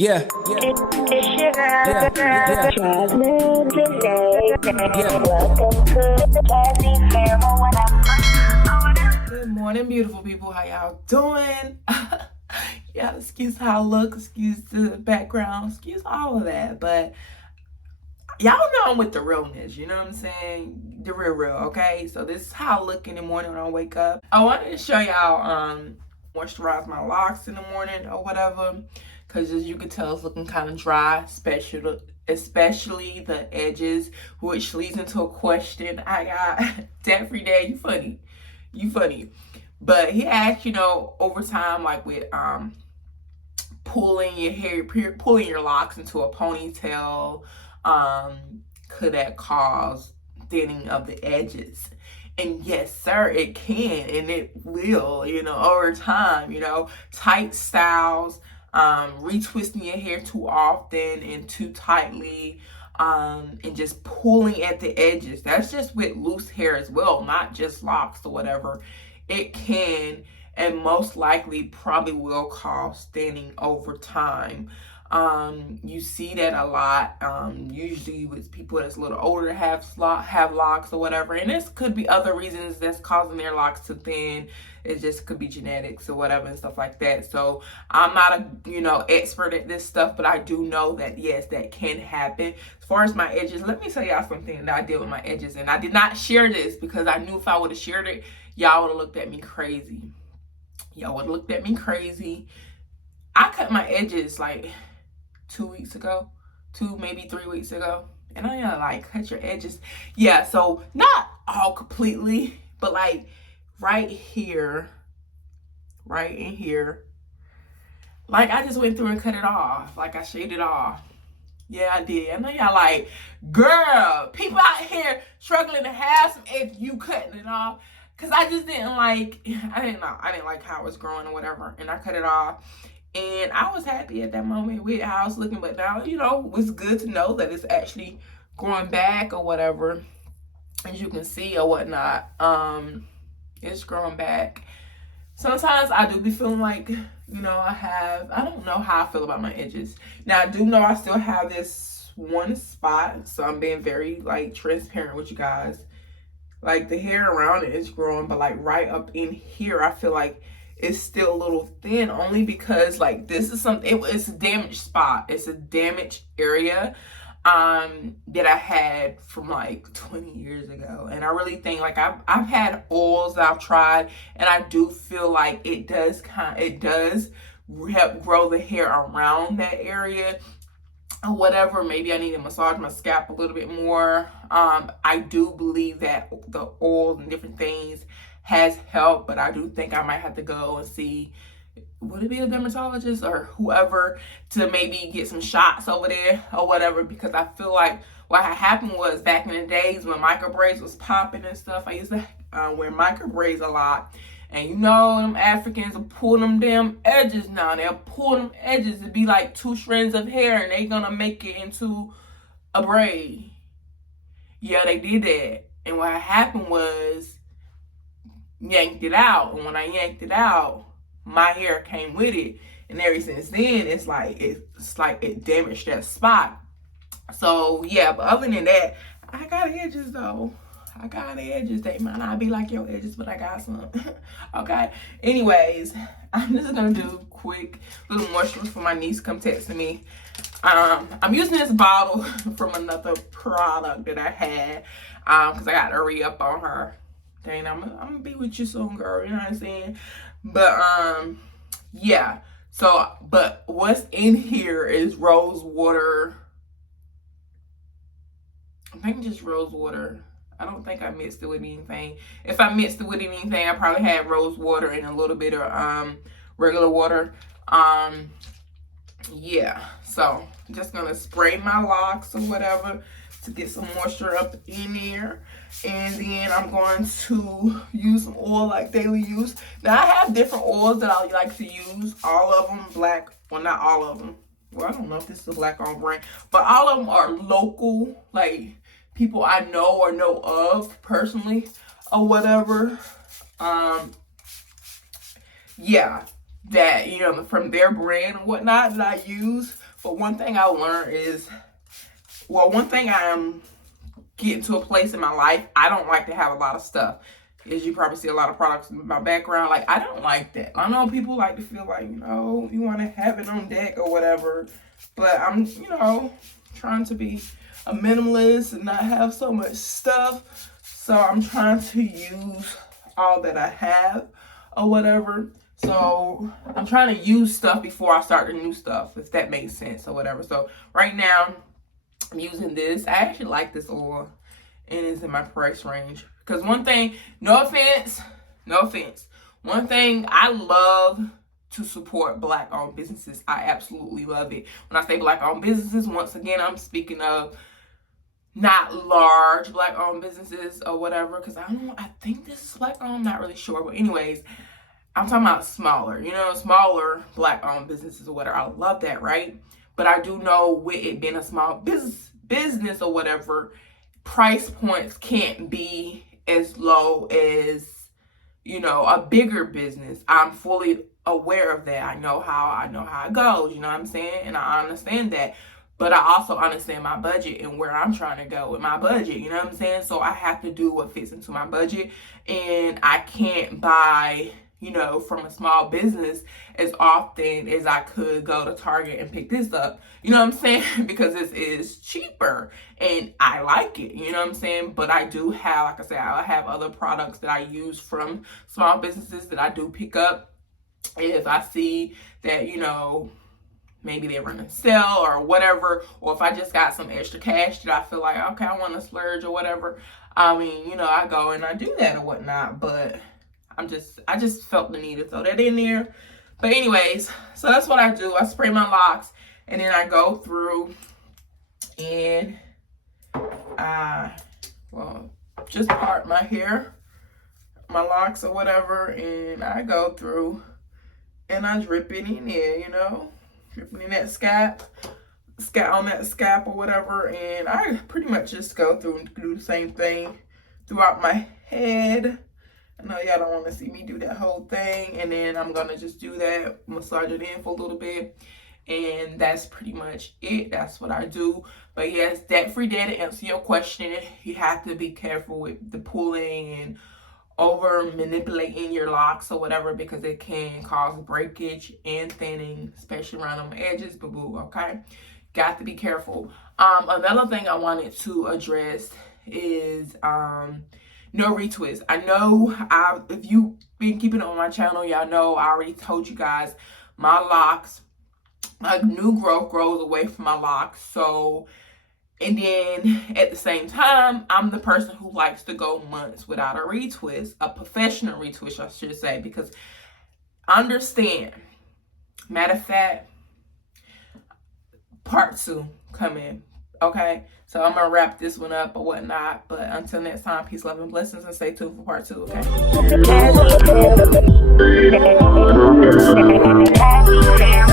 Yeah, Good morning, beautiful people. How y'all doing? Yeah, excuse how I look, excuse the background, excuse all of that. But y'all know I'm with the realness, you know what I'm saying? The real, okay? So this is how I look in the morning when I wake up. I wanted to show y'all moisturize my locks in the morning or whatever. Cause as you can tell, it's looking kind of dry, especially the edges, which leads into a question I got. Jeffrey Day, you funny. But he asked, over time, like with pulling your hair, pulling your locks into a ponytail, could that cause thinning of the edges? And yes, sir, it can, and it will, over time, tight styles, retwisting your hair too often and too tightly, and just pulling at the edges. That's just with loose hair as well, not just locks or whatever. It can and most likely probably will cause thinning over time. You see that a lot, usually with people that's a little older have locks or whatever, and this could be other reasons that's causing their locks to thin. It just could be genetics or whatever and stuff like that. So I'm not a expert at this stuff, but I do know that yes, that can happen. As far as my edges, let me tell y'all something that I did with my edges, and I did not share this because I knew if I would have shared it, y'all would have looked at me crazy. I cut my edges like 2 weeks ago, maybe 3 weeks ago. And I like cut your edges. Yeah, so not all completely, but like right here, right in here. Like I just went through and cut it off. Like I shaved it off. Yeah, I did. I know y'all like, girl, people out here struggling to have some edge, you cutting it off. Cause I just didn't like, I didn't like how it was growing or whatever. And I cut it off. And I was happy at that moment with how I was looking. But now, it's good to know that it's actually growing back or whatever. As you can see or whatnot. It's growing back. Sometimes I do be feeling like, I don't know how I feel about my edges. Now I do know I still have this one spot. So I'm being very like transparent with you guys. Like the hair around it is growing, but like right up in here, I feel like it's still a little thin, only because like this is something, it's a damaged spot. It's a damaged area that I had from like 20 years ago. And I really think like I've had oils that I've tried, and I do feel like it does help grow the hair around that area or whatever. Maybe I need to massage my scalp a little bit more. I do believe that the oils and different things has helped, but I do think I might have to go and see, would it be a dermatologist or whoever, to maybe get some shots over there or whatever, because I feel like what had happened was back in the days when micro braids was popping and stuff, I used to wear micro braids a lot. And them Africans will pull them damn edges now. They'll pull them edges to be like 2 strands of hair, and they gonna make it into a braid. Yeah, they did that. And what happened was, yanked it out. And when I yanked it out, my hair came with it. And ever since then, it's like it damaged that spot. So yeah, but other than that, I got edges though. I got edges. They might not be like your edges, but I got some. Okay. Anyways, I'm just gonna do quick little moistures for my niece. Come texting me. I'm using this bottle from another product that I had. Cause I got to hurry up on her. Dang, I'm gonna be with you soon, girl. You know what I'm saying? But yeah. So, but what's in here is rose water. I think just rose water. I don't think I mixed it with anything. If I mixed it with anything, I probably had rose water and a little bit of regular water. Yeah. So I'm just gonna spray my locks or whatever to get some moisture up in there. And then I'm going to use some oil like daily use. Now I have different oils that I like to use. All of them black. Well, not all of them. Well, I don't know if this is a black owned brand, but all of them are local, like people I know or know of personally or whatever. Yeah, that from their brand and whatnot that I use But one thing I learned is, well, one thing I'm getting to a place in my life, I don't like to have a lot of stuff. As you probably see a lot of products in my background, like, I don't like that. I know people like to feel like, you want to have it on deck or whatever, but I'm, trying to be a minimalist and not have so much stuff. So I'm trying to use all that I have or whatever. So I'm trying to use stuff before I start the new stuff, if that makes sense or whatever. So right now I'm using this. I actually like this oil, and it's in my price range. Because one thing, no offense, one thing I love to support Black-owned businesses. I absolutely love it. When I say Black-owned businesses, once again, I'm speaking of not large Black-owned businesses or whatever. Because I think this is Black-owned, I'm not really sure. But anyways, I'm talking about smaller, smaller Black-owned businesses or whatever. I love that, right? But I do know with it being a small business or whatever, price points can't be as low as, a bigger business. I'm fully aware of that. I know how it goes, you know what I'm saying? And I understand that. But I also understand my budget and where I'm trying to go with my budget, you know what I'm saying? So I have to do what fits into my budget, and I can't buy, from a small business as often as I could go to Target and pick this up. You know what I'm saying? Because this is cheaper and I like it, you know what I'm saying? But I do have, like I said, I have other products that I use from small businesses that I do pick up if I see that, maybe they run a sale or whatever, or if I just got some extra cash that I feel like, okay, I want to splurge or whatever. I go and I do that or whatnot, but I just felt the need to throw that in there. But anyways, so that's what I do. I spray my locks, and then I go through and just part my hair, my locks or whatever, and I go through and I drip it in there, dripping in that scalp on that scalp or whatever. And I pretty much just go through and do the same thing throughout my head. I know y'all don't want to see me do that whole thing, and then I'm gonna just do that, massage it in for a little bit, and that's pretty much it. That's what I do. But yes, debt-free day, to answer your question, you have to be careful with the pulling and over manipulating your locks or whatever, because it can cause breakage and thinning, especially around on the edges. Boo-boo, okay? Got to be careful. Another thing I wanted to address is no retwist. I know if you've been keeping it on my channel, y'all know I already told you guys my locks, like new growth grows away from my locks. So, and then at the same time, I'm the person who likes to go months without a retwist, a professional retwist, I should say, because understand, matter of fact, part 2 coming. Okay, so I'm gonna wrap this one up or whatnot, but until next time, peace, love, and blessings, and stay tuned for part 2. Okay.